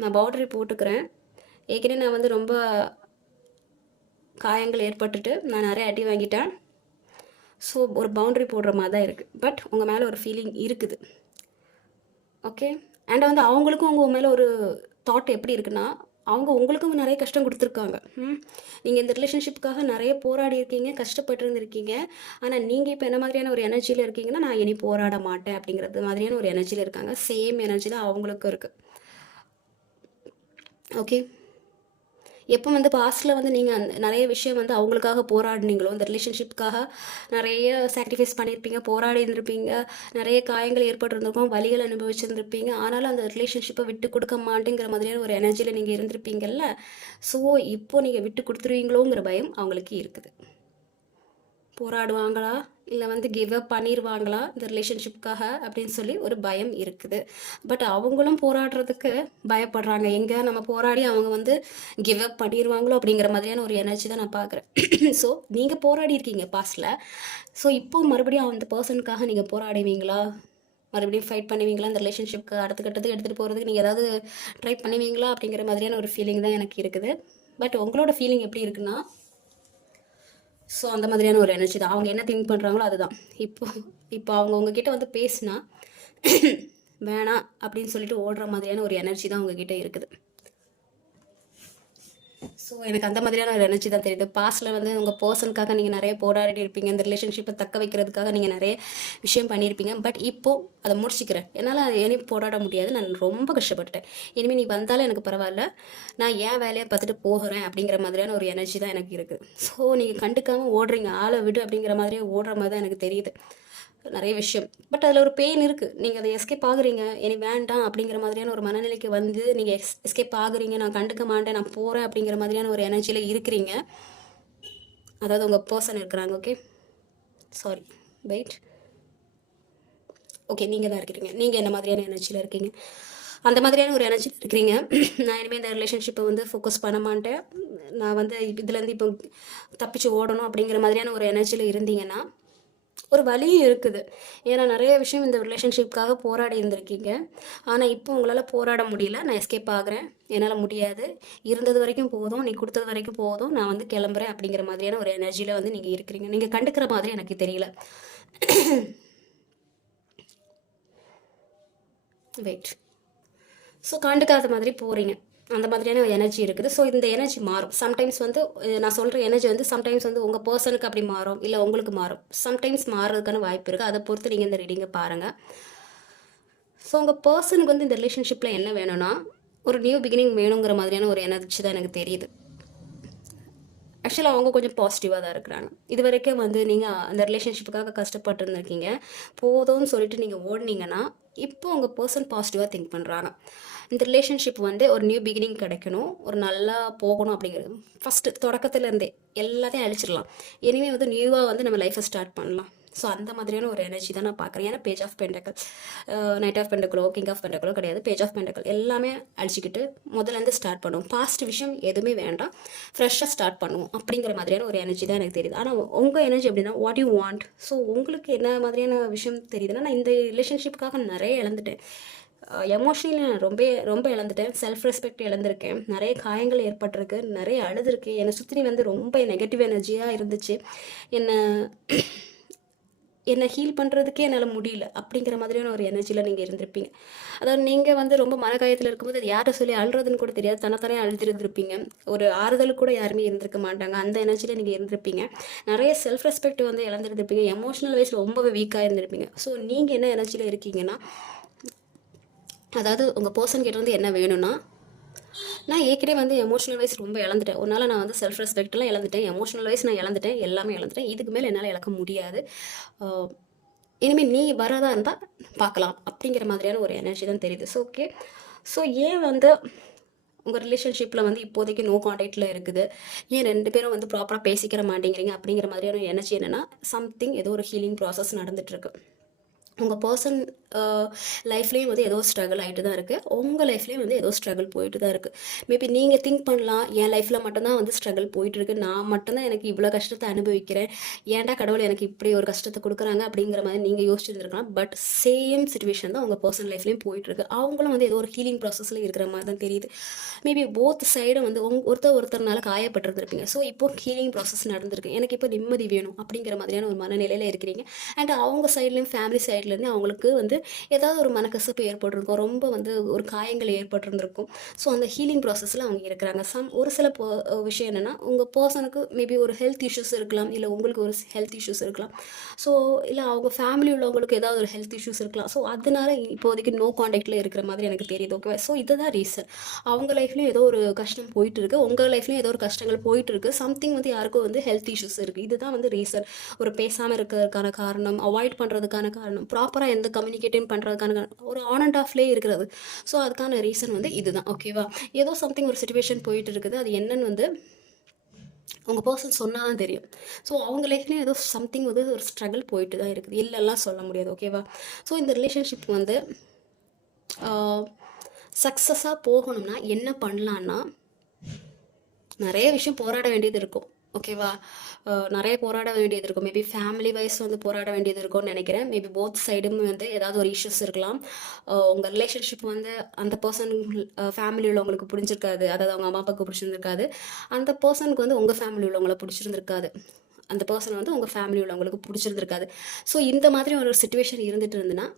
நான் பவுண்டரி போட்டுக்கிறேன், ஏற்கனவே நான் வந்து ரொம்ப காயங்கள் ஏற்பட்டுட்டு நான் நிறைய அடி வாங்கிட்டேன், ஸோ ஒரு பவுண்டரி போடுற மாதிரி தான் இருக்குது. பட் உங்கள் மேலே ஒரு ஃபீலிங் இருக்குது. ஓகே, அண்ட் வந்து அவங்களுக்கும் உங்கள் மேலே ஒரு தாட் எப்படி இருக்குன்னா, அவங்க உங்களுக்கும் நிறைய கஷ்டம் கொடுத்துருக்காங்க. நீங்கள் இந்த ரிலேஷன்ஷிப்புக்காக நிறைய போராடி இருக்கீங்க, கஷ்டப்பட்டு இருந்திருக்கீங்க. ஆனால் நீங்கள் இப்போ என்ன மாதிரியான ஒரு எனர்ஜியில் இருக்கீங்கன்னா, நான் இனி போராட மாட்டேன் அப்படிங்கிறது மாதிரியான ஒரு எனர்ஜியில் இருக்காங்க. சேம் எனர்ஜி தான் அவங்களுக்கும் இருக்குது. ஓகே, எப்போ வந்து பாஸ்டில் வந்து நீங்கள் நிறைய விஷயம் வந்து அவங்களுக்காக போராடினீங்களோ, இந்த ரிலேஷன்ஷிப்காக நிறைய சாக்ரிஃபைஸ் பண்ணியிருப்பீங்க, போராடி இருந்திருப்பீங்க, நிறைய காயங்கள் ஏற்பட்டிருந்திருக்கும், வலிகள் அனுபவிச்சிருந்திருப்பீங்க. ஆனாலும் அந்த ரிலேஷன்ஷிப்பை விட்டு கொடுக்க மாட்டேங்கிற மாதிரியான ஒரு எனர்ஜியில் நீங்கள் இருந்திருப்பீங்கல்ல. ஸோ இப்போது நீங்கள் விட்டு கொடுத்துருவீங்களோங்கிற பயம் அவங்களுக்கு இருக்குது. போராடுவாங்களா இல்லை வந்து கிவ் அப் பண்ணிடுவாங்களா இந்த ரிலேஷன்ஷிப்காக அப்படின்னு சொல்லி ஒரு பயம் இருக்குது. பட் அவங்களும் போராடுறதுக்கு பயப்படுறாங்க. எங்கே நம்ம போராடி அவங்க வந்து கிவ் அப் பண்ணிடுவாங்களோ அப்படிங்கிற மாதிரியான ஒரு எனர்ஜி தான் நான் பார்க்குறேன். ஸோ நீங்கள் போராடி இருக்கீங்க பாஸ்டில். ஸோ இப்போ மறுபடியும் அந்த பர்சனுக்காக நீங்கள் போராடுவீங்களா, மறுபடியும் ஃபைட் பண்ணுவீங்களா, இந்த ரிலேஷன்ஷிப்க்கு அடுத்த கட்டத்துக்கு எடுத்துகிட்டு போகிறதுக்கு நீங்கள் ஏதாவது ட்ரை பண்ணுவீங்களா அப்படிங்கிற மாதிரியான ஒரு ஃபீலிங் தான் எனக்கு இருக்குது. பட் உங்களோட ஃபீலிங் எப்படி இருக்குன்னா, ஸோ அந்த மாதிரியான ஒரு எனர்ஜி தான். அவங்க என்ன திங்க் பண்ணுறாங்களோ அதுதான். இப்போ அவங்க உங்ககிட்ட வந்து பேசினா வேணாம் அப்படின்னு சொல்லிட்டு ஓடுற மாதிரியான ஒரு எனர்ஜி தான் உங்ககிட்ட இருக்குது. ஸோ எனக்கு அந்த மாதிரியான ஒரு எனர்ஜி தான் தெரியுது. பாஸ்டில் வந்து உங்கள் பர்சனுக்காக நீங்கள் நிறைய போராடி இருப்பீங்க, இந்த ரிலேஷன்ஷிப்பை தக்க வைக்கிறதுக்காக நீங்கள் நிறைய விஷயம் பண்ணியிருப்பீங்க. பட் இப்போது அதை முடிச்சிக்கிறேன், என்னால் இனி போராட முடியாது, நான் ரொம்ப கஷ்டப்பட்டுட்டேன், இனிமேல் நீ வந்தாலும் எனக்கு பரவாயில்ல, நான் ஏன் வேலையை பார்த்துட்டு போகிறேன் அப்படிங்கிற மாதிரியான ஒரு எனர்ஜி தான் எனக்கு இருக்குது. ஸோ நீங்கள் கண்டுக்காமல் ஓடுறீங்க, ஆளை விடு அப்படிங்கிற மாதிரியே ஓடுற மாதிரி தான் எனக்கு தெரியுது நிறைய விஷயம். பட் அதில் ஒரு பெயின் இருக்குது. நீங்கள் அதை எஸ்கேப் ஆகுறீங்க, இனி வேண்டாம் அப்படிங்கிற மாதிரியான ஒரு மனநிலைக்கு வந்து நீங்கள் எஸ்கேப் ஆகுறீங்க, நான் கண்டுக்க மாட்டேன், நான் போகிறேன் அப்படிங்கிற மாதிரியான ஒரு எனர்ஜியில் இருக்கிறீங்க. அதாவது உங்கள் பர்சன் இருக்கிறாங்க. Okay, sorry, wait. ஓகே, நீங்கள் தான் இருக்கிறீங்க. நீங்கள் என்ன மாதிரியான எனர்ஜியில் இருக்கீங்க? அந்த மாதிரியான ஒரு எனர்ஜி இருக்கிறீங்க. நான் இனிமேல் இந்த ரிலேஷன்ஷிப்பை வந்து ஃபோக்கஸ் பண்ண மாட்டேன், நான் வந்து இதுலேருந்து இப்போ தப்பிச்சு ஓடணும் அப்படிங்கிற மாதிரியான ஒரு எனர்ஜியில் இருந்தீங்கன்னா ஒரு வலியும் இருக்குது. ஏன்னா நிறைய விஷயம் இந்த ரிலேஷன்ஷிப்காக போராடி இருந்திருக்கீங்க. ஆனால் இப்போ உங்களால் போராட முடியல, நான் எஸ்கேப் ஆகுறேன், என்னால் முடியாது, இருந்தது வரைக்கும் போதும், நீ கொடுத்தது வரைக்கும் போதும், நான் வந்து கிளம்புறேன் அப்படிங்கிற மாதிரியான ஒரு எனர்ஜியில் வந்து நீங்கள் இருக்கிறீங்க. நீங்கள் கண்டுக்கிற மாதிரி எனக்கு தெரியல. வெயிட். ஸோ கண்டுக்காத மாதிரி போகிறீங்க, அந்த மாதிரியான எனர்ஜி இருக்குது. ஸோ இந்த எனர்ஜி மாறும். சம்டைம்ஸ் வந்து நான் சொல்கிற எனர்ஜி வந்து சம்டைம்ஸ் வந்து உங்கள் பர்சனுக்கு அப்படி மாறும், இல்லை உங்களுக்கு மாறும். சம்டைம்ஸ் மாறுறதுக்கான வாய்ப்பு இருக்குது. அதை பொறுத்து நீங்கள் இந்த ரீடிங்கை பாருங்கள். ஸோ உங்கள் பர்சனுக்கு வந்து இந்த ரிலேஷன்ஷிப்பில் என்ன வேணும்னா ஒரு நியூ பிகினிங் வேணுங்கிற மாதிரியான ஒரு எனர்ஜி தான் எனக்கு தெரியுது. ஆக்சுவலாக அவங்க கொஞ்சம் பாசிட்டிவாக தான் இருக்கிறாங்க. இது வரைக்கும் வந்து நீங்கள் அந்த ரிலேஷன்ஷிப்புக்காக கஷ்டப்பட்டு இருந்திருக்கீங்க, போதும்னு சொல்லிட்டு நீங்கள் ஓடினீங்கன்னா இப்போ உங்கள் பர்சன் பாசிட்டிவாக திங்க் பண்ணுறாங்க. இந்த ரிலேஷன்ஷிப் வந்து ஒரு நியூ பிகினிங் கிடைக்கணும், ஒரு நல்லா போகணும் அப்படிங்கிறது ஃபஸ்ட்டு தொடக்கத்துலேருந்தே எல்லாத்தையும் அழிச்சிடலாம், இனிமேல் வந்து நியூவாக வந்து நம்ம லைஃப்பை ஸ்டார்ட் பண்ணலாம். ஸோ அந்த மாதிரியான ஒரு எனர்ஜி தான் நான் பார்க்குறேன். ஏன்னா page of pentacle, knight of பென்டக்கிளோ கிங் ஆஃப் பென்டக்கிளோ கிடையாது, பேஜ் ஆஃப் பென்டக்கிள் எல்லாமே அழிச்சிக்கிட்டு முதல்லேருந்து ஸ்டார்ட் பண்ணுவோம். பாஸ்ட் விஷயம் எதுவுமே வேண்டாம், ஃப்ரெஷ்ஷாக ஸ்டார்ட் பண்ணுவோம் அப்படிங்கிற மாதிரியான ஒரு எனர்ஜி தான் எனக்கு தெரியுது. ஆனால் உங்கள் எனர்ஜி அப்படின்னா வாட் யூ வாண்ட். ஸோ உங்களுக்கு என்ன மாதிரியான விஷயம் தெரியுதுன்னா, நான் இந்த ரிலேஷன்ஷிப்புக்காக நிறைய இழந்துட்டேன், எமோஷ்னலி நான் ரொம்ப இழந்துட்டேன், செல்ஃப் ரெஸ்பெக்ட் இழந்திருக்கேன், நிறைய காயங்கள் ஏற்பட்டிருக்கு, நிறைய அழுதுருக்கு, என்னை சுற்றி வந்து ரொம்ப நெகட்டிவ் எனர்ஜியாக இருந்துச்சு, என்னை ஹீல் பண்ணுறதுக்கே என்னால் முடியல அப்படிங்கிற மாதிரியான ஒரு எனர்ஜியில் நீங்கள் இருந்திருப்பீங்க. அதாவது நீங்கள் வந்து ரொம்ப மனகாயத்தில் இருக்கும்போது அது யார்கிட்ட சொல்லி அழுறதுன்னு கூட தெரியாது, தனத்தானே அழுதுருந்துருப்பீங்க, ஒரு ஆறுதல் கூட யாருமே இருந்திருக்க மாட்டாங்க, அந்த எனர்ஜியில் நீங்கள் இருந்திருப்பீங்க. நிறைய செல்ஃப் ரெஸ்பெக்ட் வந்து இழந்துருந்துருப்பீங்க, எமோஷனல் வைஸ் ரொம்பவே வீக்காக இருந்திருப்பீங்க. ஸோ நீங்கள் என்ன எனர்ஜியில் இருக்கீங்கன்னா, அதாவது உங்கள் பர்சன் கிட்ட வந்து என்ன வேணும்னா, நான் ஏற்கனவே வந்து எமோஷனல் வைஸ் ரொம்ப இழந்துட்டேன், ஒன்றால் நான் வந்து செல்ஃப் ரெஸ்பெக்ட்லாம் இழந்துட்டேன், எமோஷனல் வைஸ் நான் இழந்துட்டேன், எல்லாமே இழந்துட்டேன், இதுக்கு மேலே என்னால் இழக்க முடியாது, இனிமேல் நீ வரதா இருந்தால் பார்க்கலாம் அப்படிங்கிற மாதிரியான ஒரு எனர்ஜி தான் தெரியுது. ஸோ ஓகே, ஸோ ஏன் வந்து உங்கள் ரிலேஷன்ஷிப்பில் வந்து இப்போதைக்கு நோ கான்டாக்டில் இருக்குது, ஏன் ரெண்டு பேரும் வந்து ப்ராப்பராக பேசிக்கிற மாட்டேங்கிறீங்க அப்படிங்கிற மாதிரியான எனர்ஜி என்னென்னா, சம்திங் ஏதோ ஒரு ஹீலிங் ப்ராசஸ் நடந்துகிட்ருக்கு. உங்கள் பர்சன் லைஃப்லேயும் வந்து ஏதோ ஸ்ட்ரகிள் ஆகிட்டு தான் இருக்குது, உங்கள் லைஃப்லேயும் வந்து ஏதோ ஸ்ட்ரகிள் போயிட்டு தான் இருக்குது. மேபி நீங்கள் திங்க் பண்ணலாம், என் லைஃப்பில் மட்டும்தான் வந்து ஸ்ட்ரகிள் போயிட்டுருக்கு, நான் மட்டும்தான் எனக்கு இவ்வளோ கஷ்டத்தை அனுபவிக்கிறேன், ஏன்டா கடவுள் எனக்கு இப்படி ஒரு கஷ்டத்தை கொடுக்குறாங்க அப்படிங்கிற மாதிரி நீங்கள் யோசிச்சுருந்துருக்கலாம். பட் சேம் சுச்சுவேஷன் தான் உங்கள் பர்சன் லைஃப்லேயும் போயிட்டுருக்கு. அவங்களும் வந்து ஏதோ ஒரு ஹீலிங் ப்ராசஸில் இருக்கிற மாதிரி தான் தெரியுது. மேபி போத் சைடும் வந்து ஒருத்தர்னால காயப்பட்டிருந்துருப்பீங்க. ஸோ இப்போது ஹீலிங் ப்ராசஸ் நடந்திருக்கு, எனக்கு இப்போ நிம்மதி வேணும் அப்படிங்கிற மாதிரியான ஒரு மனநிலையில் இருக்கிறீங்க. அண்ட் அவங்க சைட்லேயும் ஃபேமிலி சைட்லேருந்து அவங்களுக்கு வந்து ஏதாவது ஒரு மனக்கசப்பு ஏற்பட்டிருக்கும், ரொம்ப வந்து ஒரு காயங்கள் ஏற்பட்டிருந்திருக்கும். ஸோ அந்த ஹீலிங் ப்ராசஸில் அவங்க இருக்கிறாங்க. ஒரு சில விஷயம் என்னென்னா, உங்கள் பர்சனுக்கு மேபி ஒரு ஹெல்த் இஷ்யூஸ் இருக்கலாம், இல்லை உங்களுக்கு ஒரு ஹெல்த் இஷ்யூஸ் இருக்கலாம். ஸோ இல்லை அவங்க ஃபேமிலி உள்ளவங்களுக்கு ஏதாவது ஒரு ஹெல்த் இஷ்யூஸ் இருக்கலாம். ஸோ அதனால இப்போதைக்கு நோ காண்டாக்டில் இருக்கிற மாதிரி எனக்கு தெரியுது. ஓகேவா? ஸோ இதுதான் ரீசன். அவங்க லைஃப்லையும் ஏதோ ஒரு கஷ்டம் போயிட்டு இருக்கு, உங்கள் லைஃப்லையும் ஏதோ ஒரு கஷ்டங்கள் போயிட்டு இருக்கு. சம்திங் வந்து யாருக்கும் வந்து ஹெல்த் இஷ்யூஸ் இருக்குது. இதுதான் வந்து ரீசன். ஒரு பேசாமல் இருக்கிறதுக்கான காரணம், அவாய்ட் பண்ணுறதுக்கான காரணம், ப்ராப்பராக எந்த கம்யூனிகேட்டிங் பண்ணுறதுக்கான காரணம், ஒரு ஆன் அண்ட் ஆஃப்லேயே இருக்கிறது. ஸோ அதுக்கான ரீசன் வந்து இதுதான். ஓகேவா? ஏதோ சம்திங் ஒரு சிச்சுவேஷன் போயிட்டு இருக்குது. அது என்னன்னு வந்து உங்கள் பர்சன் சொன்னால் தான் தெரியும். ஸோ அவங்க லைஃப்லேயும் ஏதோ சம்திங் வந்து ஒரு ஸ்ட்ரகிள் போயிட்டு தான் இருக்குது. இல்லைலாம் சொல்ல முடியாது. ஓகேவா? ஸோ இந்த ரிலேஷன்ஷிப் வந்து சக்ஸஸாக போகணும்னா என்ன பண்ணலான்னா, நிறைய விஷயம் போராட வேண்டியது இருக்கும். ஓகேவா? நிறைய போராட வேண்டியது இருக்கும். மேபி ஃபேமிலி வைஸ் வந்து போராட வேண்டியது இருக்கும்னு நினைக்கிறேன். மேபி போத் சைடும் வந்து ஏதாவது ஒரு இஷ்யூஸ் இருக்கலாம். உங்கள் ரிலேஷன்ஷிப் வந்து அந்த பர்சன் ஃபேமிலி உள்ளவங்களுக்கு பிடிச்சிருக்காது, அதாவது அவங்க அம்மா அப்பாவுக்கு பிடிச்சிருந்துருக்காது. அந்த பர்சனுக்கு வந்து உங்கள் ஃபேமிலி உள்ளவங்களை பிடிச்சிருந்துருக்காது, அந்த பர்சன் வந்து உங்கள் ஃபேமிலி உள்ளவங்களுக்கு பிடிச்சிருந்துருக்காது. ஸோ இந்த மாதிரி ஒரு சிச்சுவேஷன் இருந்துட்டு இருந்துன்னா,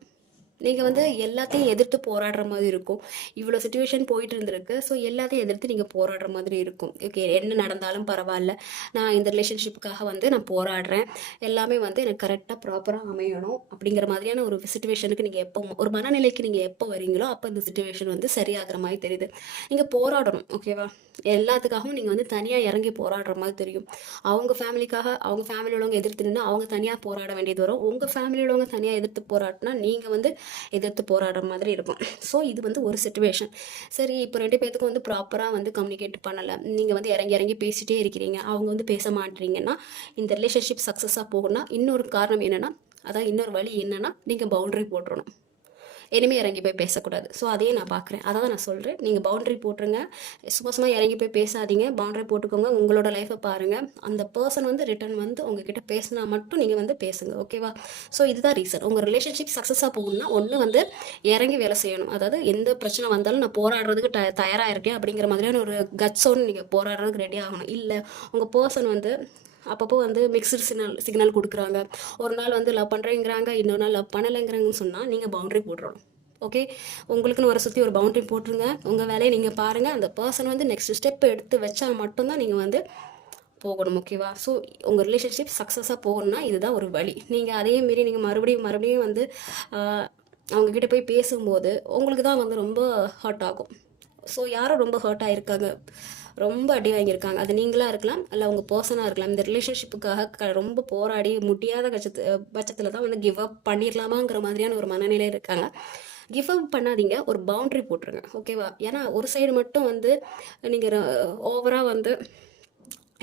நீங்கள் வந்து எல்லாத்தையும் எதிர்த்து போராடுற மாதிரி இருக்கும். இவ்வளோ சிச்சுவேஷன் போயிட்டு இருந்திருக்கு. ஸோ எல்லாத்தையும் எதிர்த்து நீங்கள் போராடுற மாதிரி இருக்கும். ஓகே, என்ன நடந்தாலும் பரவாயில்ல, நான் இந்த ரிலேஷன்ஷிப்புக்காக வந்து நான் போராடுறேன், எல்லாமே வந்து எனக்கு கரெக்டாக ப்ராப்பராக அமையணும் அப்படிங்கிற மாதிரியான ஒரு சிச்சுவேஷனுக்கு நீங்கள் எப்போ, ஒரு மனநிலைக்கு நீங்கள் எப்போ வரீங்களோ அப்போ இந்த சிச்சுவேஷன் வந்து சரியாகிற மாதிரி தெரியுது. நீங்கள் போராடணும். ஓகேவா? எல்லாத்துக்காகவும் நீங்கள் வந்து தனியாக இறங்கி போராடுற மாதிரி தெரியும். அவங்க ஃபேமிலிக்காக அவங்க ஃபேமிலி உள்ளவங்க எதிர்த்து நின்று அவங்க தனியாக போராட வேண்டியது வரும். உங்கள் ஃபேமிலி உள்ளவங்க தனியாக எதிர்த்து போராடினா நீங்கள் வந்து எதிர்த்து போராடுற மாதிரி இருக்கும். ஸோ இது வந்து ஒரு சிச்சுவேஷன். சரி, இப்போ 2 பேத்துக்கும் வந்து ப்ராப்பராக வந்து கம்யூனிகேட் பண்ணலை, நீங்கள் வந்து இறங்கி இறங்கி பேசிகிட்டே இருக்கிறீங்க, அவங்க வந்து பேச மாட்டீங்கன்னா, இந்த ரிலேஷன்ஷிப் சக்ஸஸாக போகணும்னா இன்னொரு காரணம் என்னென்னா, அதான் இன்னொரு வழி என்னென்னா, நீங்கள் பவுண்டரி போட்டுறணும். இனிமேல் இறங்கி போய் பேசக்கூடாது. ஸோ அதையே நான் பார்க்குறேன். அதை தான் நான் சொல்கிறேன். நீங்கள் பவுண்டரி போட்டுருங்க. சும்மா இறங்கி போய் பேசாதீங்க. பவுண்டரி போட்டுக்கோங்க. உங்களோட லைஃப்பை பாருங்கள். அந்த பர்சன் வந்து ரிட்டர்ன் வந்து உங்ககிட்ட பேசினா மட்டும் நீங்கள் வந்து பேசுங்க. ஓகேவா? ஸோ இதுதான் ரீசன். உங்கள் ரிலேஷன்ஷிப் சக்ஸஸாக போகணும்னா ஒன்று வந்து இறங்கி வேலை செய்யணும். அதாவது எந்த பிரச்சனை வந்தாலும் நான் போராடுறதுக்கு தயாராக இருக்கேன் அப்படிங்கிற மாதிரியான ஒரு கட்ஸோன்னு நீங்கள் போராடுறதுக்கு ரெடி ஆகணும். இல்லை உங்கள் பர்சன் வந்து அப்பப்போ வந்து மிக்சடு சிக்னல் கொடுக்குறாங்க, ஒரு நாள் வந்து லவ் பண்ணுறேங்கிறாங்க, இன்னொரு நாள் லவ் பண்ணலைங்கிறாங்கன்னு சொன்னால் நீங்கள் பவுண்டரி போட்டுறணும். ஓகே, உங்களுக்குன்னு வர சுற்றி ஒரு பவுண்டரி போட்டுருங்க. உங்கள் வேலையை நீங்கள் பாருங்கள். அந்த பர்சன் வந்து நெக்ஸ்ட் ஸ்டெப் எடுத்து வச்சால் மட்டும்தான் நீங்கள் வந்து போகணும். ஓகேவா? ஸோ உங்கள் ரிலேஷன்ஷிப் சக்ஸஸாக போகணும்னா இதுதான் ஒரு வழி. நீங்கள் அதே மாரி நீங்கள் மறுபடியும் வந்து அவங்கக்கிட்ட போய் பேசும்போது உங்களுக்கு தான் வந்து ரொம்ப ஹர்ட் ஆகும். ஸோ யாரும் ரொம்ப ஹர்ட் ஆகிருக்காங்க, ரொம்ப அடி வாங்கியிருக்காங்க, அது நீங்களாக இருக்கலாம், இல்லை உங்கள் பர்சனாக இருக்கலாம். இந்த ரிலேஷன்ஷிப்புக்காக ரொம்ப போராடி முடியாத பட்சத்தில் தான் வந்து கிவ் அப் பண்ணிடலாமாங்கிற மாதிரியான ஒரு மனநிலை இருக்காங்க. கிவ் அப் பண்ணாதீங்க, ஒரு பவுண்ட்ரி போட்டுருங்க. ஓகேவா? ஏன்னா ஒரு சைடு மட்டும் வந்து நீங்கள் ஓவராக வந்து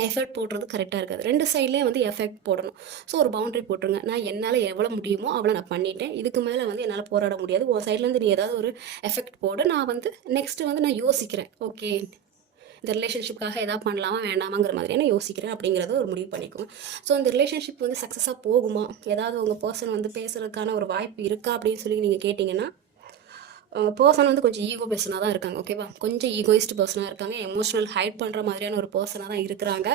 எஃபெக்ட் போடுறது கரெக்டாக இருக்காது. 2 சைட்லேயும் வந்து எஃபெக்ட் போடணும். ஸோ ஒரு பவுண்டரி போட்டுருங்க. நான் என்னால் எவ்வளோ முடியுமோ அவ்வளோ நான் பண்ணிட்டேன், இதுக்கு மேலே வந்து என்னால் போராட முடியாது. உன் சைட்லேருந்து நீ ஏதாவது ஒரு எஃபெக்ட் போடு, நான் வந்து நெக்ஸ்ட்டு வந்து நான் யோசிக்கிறேன். ஓகே, இந்த ரிலேஷன்ஷிப்காக எதாவது பண்ணலாமா வேண்டாமாங்கிற மாதிரியான யோசிக்கிறேன் அப்படிங்கிறத ஒரு முடிவு பண்ணிக்கோங்க. ஸோ இந்த ரிலேஷன்ஷிப் வந்து சக்ஸஸாக போகுமா, ஏதாவது உங்கள் பர்சன் வந்து பேசுகிறதுக்கான ஒரு வாய்ப்பு இருக்கா அப்படின்னு சொல்லி நீங்கள் கேட்டிங்கன்னா, பர்சன் வந்து கொஞ்சம் ஈகோ பர்சனாக தான் இருக்காங்க. ஓகேவா? கொஞ்சம் ஈகோயிஸ்ட் பர்சனாக இருக்காங்க, எமோஷனல் ஹைட் பண்ணுற மாதிரியான ஒரு பர்சனாக தான் இருக்கிறாங்க.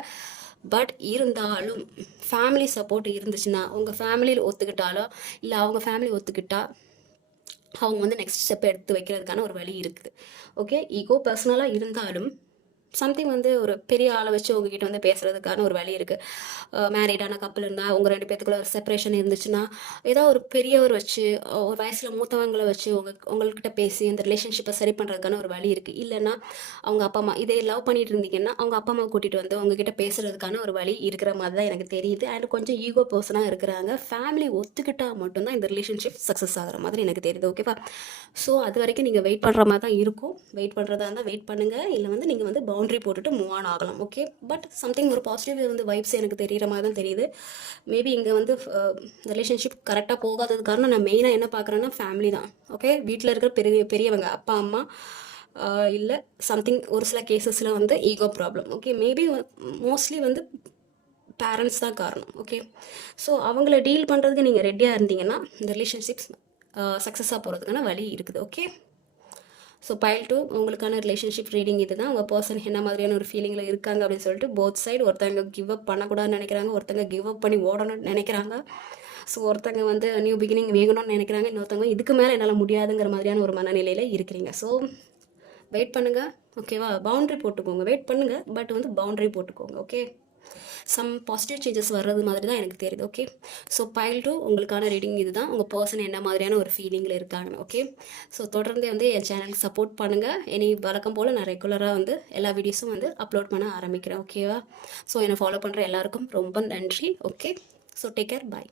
பட் இருந்தாலும் ஃபேமிலி சப்போர்ட் இருந்துச்சுன்னா, உங்கள் ஃபேமிலியில் ஒத்துக்கிட்டாலோ இல்லை அவங்க ஃபேமிலி ஒத்துக்கிட்டா அவங்க வந்து நெக்ஸ்ட் ஸ்டெப் எடுத்து வைக்கிறதுக்கான ஒரு வழி இருக்குது. ஓகே, ஈகோ பர்சனலாக இருந்தாலும் சம்திங் வந்து ஒரு பெரிய ஆளை வச்சு உங்ககிட்ட வந்து பேசுகிறதுக்கான ஒரு வழி இருக்குது. மேரீடான கப்பல் இருந்தால் உங்கள் 2 பேத்துக்குள்ள ஒரு செப்பரேஷன் இருந்துச்சுன்னா, ஏதாவது ஒரு பெரியவர் வச்சு, ஒரு வயசில் மூத்தவங்களை வச்சு உங்கள்கிட்ட பேசி அந்த ரிலேஷன்ஷிப்பை சரி பண்ணுறதுக்கான ஒரு வழி இருக்குது. இல்லைன்னா அவங்க அப்பா அம்மா இதே லவ் பண்ணிட்டு இருந்தீங்கன்னா அவங்க அப்பா அம்மா கூட்டிகிட்டு வந்து உங்ககிட்ட பேசுகிறதுக்கான ஒரு வழி இருக்கிற மாதிரி தான் எனக்கு தெரியுது. அண்ட் கொஞ்சம் ஈகோ பர்சனாக இருக்கிறாங்க. ஃபேமிலி ஒத்துக்கிட்டால் மட்டும்தான் இந்த ரிலேஷன்ஷிப் சக்ஸஸ் ஆகிற மாதிரி எனக்கு தெரியுது. ஓகேவா? ஸோ அது வரைக்கும் நீங்கள் வெயிட் பண்ணுற மாதிரி தான் இருக்கும். வெயிட் பண்ணுறதா இருந்தால் வெயிட் பண்ணுங்கள், இல்லை வந்து நீங்கள் வந்து பவுண்டரி போட்டுட்டு மூவ் ஆன் ஆகலாம். ஓகே, பட் சம்திங் ஒரு பாசிட்டிவ் வந்து வைப்ஸ் எனக்கு தெரிகிற மாதிரி தான் தெரியுது. மேபி இங்கே வந்து ரிலேஷன்ஷிப் கரெக்டாக போகாதது காரணம் நான் மெயினாக என்ன பார்க்குறேன்னா ஃபேமிலி தான். ஓகே, வீட்டில் இருக்கிற பெரியவங்க அப்பா அம்மா, இல்லை சம்திங் ஒரு சில கேசஸில் வந்து ego problem. Okay, maybe mostly வந்து பேரண்ட்ஸ் தான் காரணம். ஓகே, ஸோ அவங்கள டீல் பண்ணுறதுக்கு நீங்கள் ரெடியாக இருந்தீங்கன்னா இந்த ரிலேஷன்ஷிப்ஸ் சக்ஸஸாக போகிறதுக்கான வழி இருக்குது. ஓகே, ஸோ பைல் 2 உங்களுக்கான ரிலேஷன்ஷிப் ரீடிங் இது தான். உங்கள் பர்சன் என்ன மாதிரியான ஒரு ஃபீலிங்கில் இருக்காங்க அப்படின்னு சொல்லிட்டு போத் சைடு, ஒருத்தங்க கிவ் அப் பண்ணக்கூடாதுன்னு நினைக்கிறாங்க, ஒருத்தங்க கிவ் அப் பண்ணி ஓடணும்னு நினைக்கிறாங்க. ஸோ ஒருத்தங்க வந்து நியூ பிகினிங் வேணும்னு நினைக்கிறாங்க, இன்னொருத்தவங்க இதுக்கு மேலே என்னால் முடியாதுங்கிற மாதிரியான ஒரு மனநிலையில் இருக்கிறீங்க. ஸோ வெயிட் பண்ணுங்கள், ஓகேவா? பவுண்ட்ரி போட்டுக்கோங்க, வெயிட் பண்ணுங்கள், பட் வந்து பவுண்ட்ரி போட்டுக்கோங்க, ஓகே? சம் பாசிட்டிவ் சேஞ்சஸ் வர்றது மாதிரி தான் எனக்கு தெரியுது, ஓகே? ஸோ பைல் 2 உங்களுக்கான ரீடிங் இது தான். உங்கள் பர்சன் என்ன மாதிரியான ஒரு ஃபீலிங்கில் இருக்காங்கன்னு, ஓகே? ஸோ தொடர்ந்து வந்து என் சேனலுக்கு சப்போர்ட் பண்ணுங்கள். இனி வழக்கம் போல் நான் ரெகுலராக வந்து எல்லா வீடியோஸும் வந்து அப்லோட் பண்ண ஆரம்பிக்கிறேன், ஓகேவா? ஸோ என்னை ஃபாலோ பண்ணுற எல்லாருக்கும் ரொம்ப நன்றி, ஓகே? ஸோ டேக் கேர், பாய்.